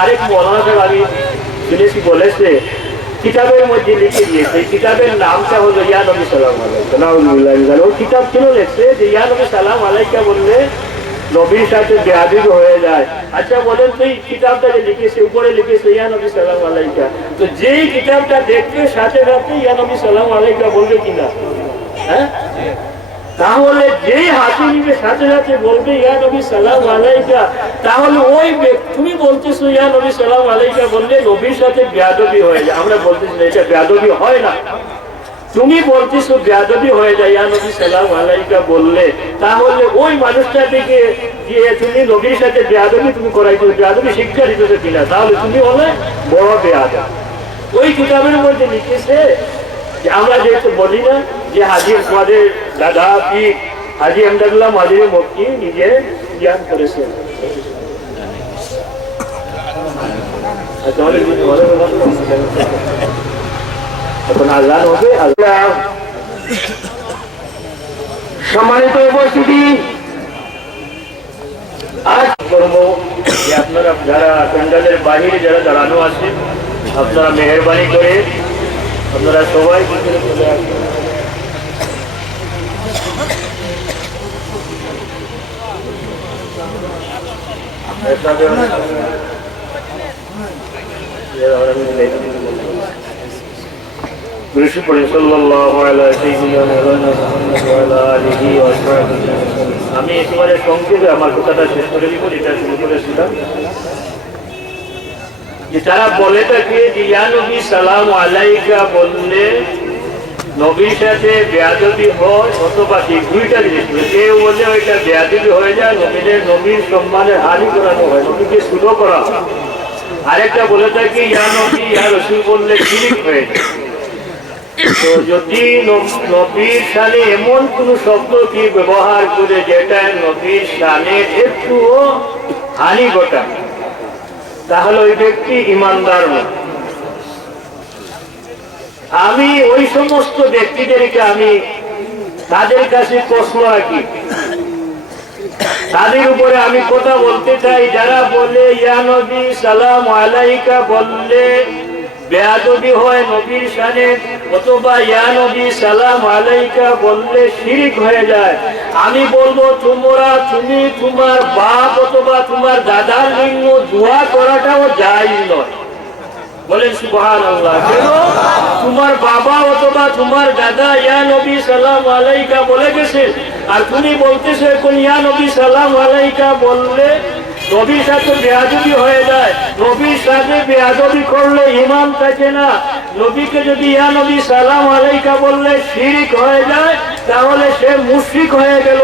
আরেক মৌলানা আমি শুনেছি বলেছে কিতাবের মধ্যে লিখে দিয়েছে, কিতাবের নামটা হলো ইয়া নবী সালাম আলাইকা। ও কিতাব কেন লেখছে যে ইয়া নবী সালাম আলাইকা বললে নবীর সাথে বেয়াদবি হয়ে যায়। আচ্ছা বলেন তো এই কিতাবটা যে লিখেছে উপরে লিখেছে ইয়া নবী সালাম আলাইকা, তো যেই কিতাবটা দেখবে সাথে সাথে ইয়া নবী সালাম আলাইকা বলবে কিনা? হ্যাঁ, তাহলে যেই হাতে নিবে সাথে সাথে বলবে ইয়া নবী সালাম আলাইকা, তাহলে ওই তুমি বলতেছো ইয়া নবী সালাম আলাইকা বললে নবীর সাথে বেয়াদবি হয়ে যায়। আমরা বলতেছি এটা বেয়াদবি হয় না, তুমি বলতেছো বেয়াদবি হয়ে যায় ইয়া নবী সালাম আলাইকা বললে, তাহলে ওই মানুষটা থেকে যে তুমি নবীর সাথে বেয়াদবি তুমি করাইছো, বেয়াদবি শিক্ষা দিতেছো কিনা, তাহলে তুমি হলে বড় বেয়াদব। ওই কিতাবের মধ্যে লিখেছে যে আমরা যেহেতু বলি না যে হাজি আমাদের দাদা পীর হাজি আমদাদুল্লাহ মাজির মক্কি নিজে জ্ঞান করেছেন। এখন আল্লাহ হবে। আল্লাহ সম্মানিত উপস্থিতি, আজ করবো যে আপনারা যারা প্যান্ডেলের বাহিরে যারা দাঁড়ানো আছে আপনারা মেহরবানি করে আপনারা সবাই ভিতরে চলে আসবেন। আমি একেবারে সংক্ষেপে আমার কথাটা শেষ করে দিব, যেটা শুরু করেছিলাম যে তারা বলে থাকে যে ইয়া নবী সালাম আলাইকা বললে নবীর সাথে বেয়াদবি হয়, অথবা দুইটা জিনিস, কেউ বলে ওইটা বেয়াদবি হয়ে যায়, নবীর সম্মানের হানি করানো হয়, নবীকে ছোট করা হয়। আরেকটা বলে থাকে ইয়া নবী ইয়া রাসূল বললে শিরক হয়ে যায়। তো যদি নবীর শানে এমন কোন শব্দ কি ব্যবহার করে যেটা নবীর শানে একটুও হানি ঘটায়, তাহলে ওই ব্যক্তি ইমানদার নয়। আমি ওই সমস্ত ব্যক্তিদেরকে আমি তাদের কাছে প্রশ্ন রাখি, তাদের উপরে আমি কথা বলতে চাই যারা বলে ইয়া নবী সালাম আলাইকা বললে বেয়াদবি হয় নবীর শানে, অথবা ইয়া নবী সালাম আলাইকা বললে শিরক হয়ে যায়। আমি বলবো তুমি তোমার বাপ অথবা তোমার দাদার জন্য দোয়া করাটাও জায়েজ নয়। বলেন সুবহানাল্লাহ। কেন? তোমার বাবা অথবা তোমার দাদা ইয়া নবী সালাম আলাইকা বলে গেছে, আর তুমি বলতেছো এখন ইয়া নবী সালাম আলাইকা বললে নবীর সাথে বেয়াদবি হয়ে যায়। নবীর সাথে বেয়াদবি করলে ঈমান থাকে না। নবীকে যদি ইয়া নবী সালাম আলাইকা বললে শিরক হয়ে যায়, তাহলে সে মুশরিক হয়ে গেল।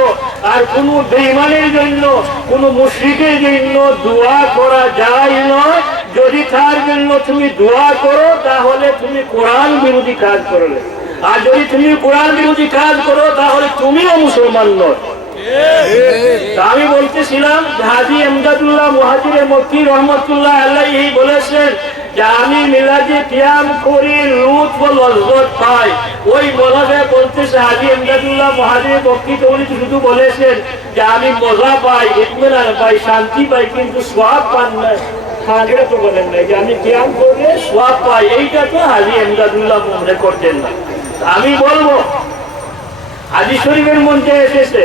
আর কোন বেঈমানের জন্য, কোন মুশরিকের জন্য দোয়া করা যায় নয়। যদি তার জন্য তুমি দোয়া করো তাহলে তুমি কোরআন বিরোধী কাজ করলে, আর যদি তুমি কোরআন বিরোধী কাজ করো তাহলে তুমিও মুসলমান নয়। আমি বলতেছিলাম হাজী আমদাদুল্লাহ মুহাজিরে মক্কি রহমতুল্লাহ আলাইহি বলেছেন যে আমি মিলাদে কিয়াম করি লুৎফ ও লজ্জত পাই। ওই মলাবে বলতেছে হাজী আমদাদুল্লাহ মুহাজিরে মক্কি তো উনি শুধু বলেছেন যে আমি মজা পাই, ইতমিনান পাই, শান্তি পাই, কিন্তু সওয়াব পান না। এটা তো বলেন নাই যে আমি কিয়াম করলে সওয়াব পাই, এইটা তো হাজী আমদাদুল্লাহ মনে করতেন না। আমি বলবো হাদিস শরীফের মধ্যে এসেছে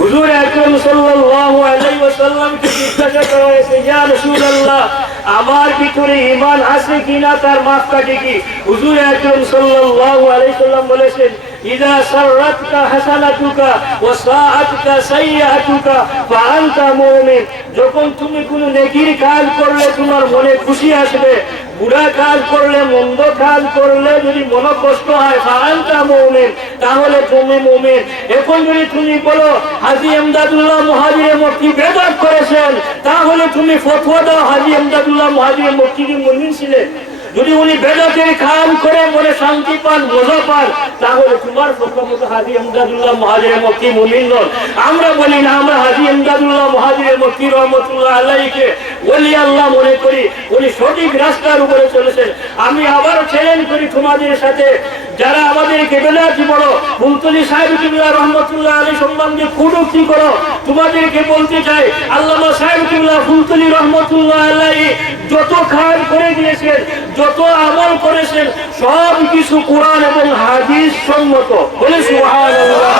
হুজুর আকরাম সাল্লাল্লাহু আলাইহি ওয়াসাল্লামকে জিজ্ঞাসা করা হয়েছে ইয়া রাসূলুল্লাহ আমার ভিতরে ঈমান আছে কিনা, তার মাপকাঠি কি? হুজুর আকরাম সাল্লাল্লাহু আলাইহি ওয়াসাল্লাম বলেছেন ইযা সাররাতকা হাসানাতুকা ওয়া সাআতুকা সাইয়্যাতুকা ফাআনতা মুমিন। যখন তুমি কোনো নেকির কাজ করলে তোমার মনে খুশি আসবে, বুড়া কাজ করলে, মন্দ কাজ করলে যদি মনে কষ্ট হয় ফাআনতা মুমিন, তাহলে তুমি মুমিন। এখন যদি তুমি বলো হাজী আমদাদুল্লাহ মুহাজিরে মক্কি বেদাত করেছেন, তাহলে তুমি ফতোয়া দাও হাজী আমদাদুল্লাহ মুহাজিরে মক্কি কি মুমিন ছিলেন? যদি উনি বেদাতের কাম করে মনে শান্তি পান, মজা পান, তাহলে তোমার প্রথমত হাজী ইমদাদুল্লাহ মুহাজির মক্কি মুমিন নন। আমরা বলি না, আমরা হাজী ইমদাদুল্লাহ মুহাজির মক্কি রহমতুল্লাহ আলাইহিকে ওলি আল্লাহ মনে করি, উনি সঠিক রাস্তার উপরে চলেছেন। আমি আবার চ্যালেঞ্জ করি তোমাদের সাথে, যারা আমাদেরকে বেদাতি বড় ফুলতলি সাহেব কিবলা রহমতুল্লাহ আলাইহি সম্বন্ধে কটূক্তি করো, তোমাদেরকে বলতে চাই আল্লামা সাহেব কিবলা ফুলতলি রহমতুল্লাহ আলাইহি যত কাজ করে দিয়েছেন, যত আমল করেছেন, সব কিছু কোরআন এবং হাদিস সম্মত। বলে সুবহানাল্লাহ।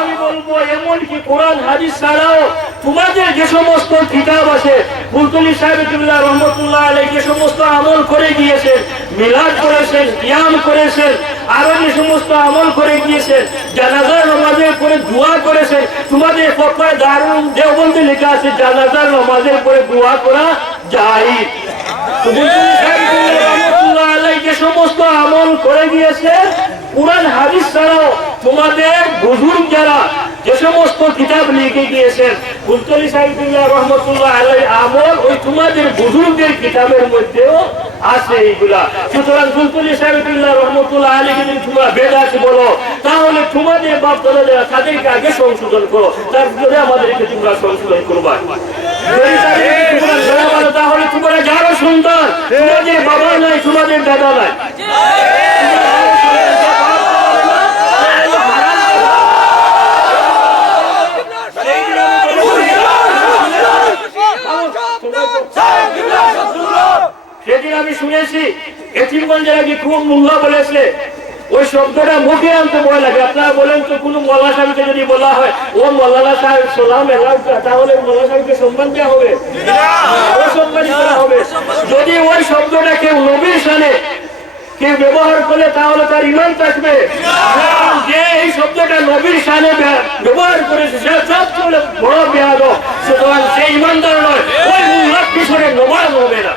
আমি বলবো এমনকি কোরআন হাদিস ছাড়াও তোমাদের যে সমস্ত কিতাব আছে, ফুলতলি সাহেব কিবলা রহমতুল্লাহ আলাইহি যে সমস্ত আমল করে গিয়েছেন, মিলাদ করেছেন, কিয়াম করেছেন, আরো যে সমস্ত আমল করে গিয়েছেন, জানাজার নামাজের পরে দোয়া করেছেন, তোমাদের ফতোয়ায়ে দারুল দেওবন্দে লেখা আছে জানাজার নামাজের পরে দোয়া করা জায়েজ। যে সমস্ত আমল করে গিয়েছে কুরআন হাদিস ছাড়াও তোমাদের বুজুর্গ যারা যে সমস্ত কিতাব লিখে গিয়েছেন, ফুলতলি সাহেবুল্লাহ রহমতুল্লাহ আলাইহি আমল ওই তোমাদের বুজুর্গদের কিতাবের মধ্যেও আছে এইগুলা। সুতরাং ফুলতলি সাহেবুল্লাহ রহমতুল্লাহ আলাইহি যদি তোমরা বেদাতি বলো, তাহলে তোমাদের বাপ দাদারা তাদেরকে আগে সংশোধন করো, তারপরে আমাদেরকে তোমরা সংশোধন করবা। তাহলে তোমরা যারা সন্তান, তোমাদের বাবা নাই, তোমাদের দাদা নাই, সেদিন আমি শুনেছি এতিমগঞ্জের আগে খুব মোল্লা বলেছে, ওই শব্দটা মুখে আনতে ভয় লাগে। আপনারা বলেন তো, কোন মোল্লা সাহেবকে যদি বলা হয় ও মোল্লা সাহেব সালাম এলাম, তাহলে মোল্লা সাহেবকে সম্মান দেওয়া হবে, সম্মান করা হবে। যদি ওই শব্দটা কেউ নবীর শানে কেউ ব্যবহার করলে তাহলে তার ঈমান থাকবে। যে এই শব্দটা নবীর শানে ব্যবহার করেছে সে সবচেয়ে বড় বেয়াদব, সুতরাং সে ঈমানদার নয়, ওই মোল্লার পিছনে নামাজ হবে না।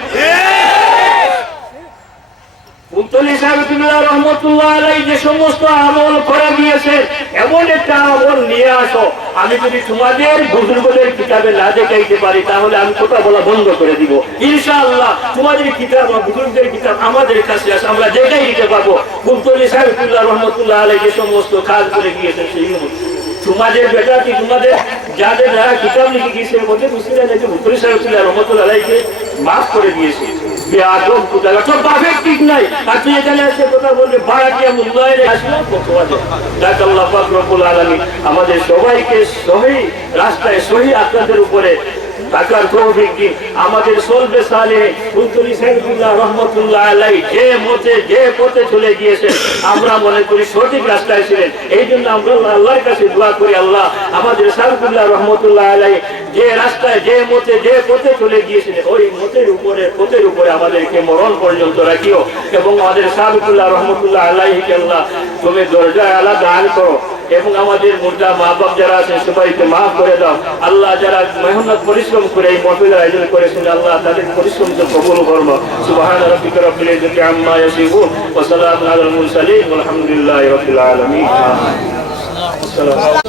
ফুলতলি সাহেবুল্লাহ রহমতুল্লাহ আলাইহি যে সমস্ত আমল করে দিয়েছেন, এমন একটা আমল নিয়ে আসো। আমি যদি তোমাদের বুজুর্গদের কিতাবে না দেখাইতে পারি, তাহলে আমি কথা বলা বন্ধ করে দিব। ইনশাআল্লাহ তোমাদের কিতাব বা বুজুর্গদের কিতাব আমাদের কাছে আছে, আমরা দেখাই দিতে পারবো। ফুলতলি সাহেবুল্লাহ রহমতুল্লাহ আলাইহি যে সমস্ত কাজ করে গিয়েছেন, সেই তোমাদের বেটা কি তোমাদের যাদের যারা কিতাব লিখে গিয়েছে মধ্যে মুসলিম নাকি ফুলতলি সাহেবুল্লাহ রহমতুল্লাহ আলাইহিকে মাফ করে দিয়েছে। বেয়াদব কোথায়, তোর বাপের ঠিক নাই, আর তুই এখানে এসে কথা বলবে ভাড়াটিয়া মুল্লায় আসলাম কতবাদে। যাক আল্লাহ পাক রব্বুল আলামিন আমাদের সবাইকে সহি রাস্তায় সহি আপনাদের উপরে থাকার তৌফিক দিন। আমাদের সলবে সালেহ ফুলতলি সাহেবুল্লাহ রহমতুল্লাহ আলাইহি যে মতে যে পথে চলে গিয়েছেন, আমরা মনে করি সঠিক রাস্তায় ছিলেন। এই জন্য আমরা আল্লাহর কাছে দোয়া করি, আল্লাহ আমাদের সাহেবুল্লাহ রহমতুল্লাহ আলাইহি যে রাস্তায় যে মতে যে পথে চলে গিয়েছিলেন, ওই পথের উপরে আমাদেরকে মরণ পর্যন্ত রাখিও। এবং আমাদের সাহেবুল্লাহ রহমতুল্লাহ আলাইহিকে আল্লাহ তুমি দরজায় আলা দান করো, এবং আমাদের মুর্দা মা বাপ যারা আছেন সবাইকে মাফ করে দাও। আল্লাহ যারা মেহনত পরিশ্রম করে এই মাহফিলের আয়োজন করেছেন, আল্লাহ তাদের পরিশ্রমকে কবুল করো। সুবহান রাব্বিকা রাব্বিল ইজ্জাতি আম্মা ইয়াসিফুন ওয়া সালামুন আলাল মুরসালিন ওয়ালহামদুলিল্লাহি রাব্বিল আলামিন।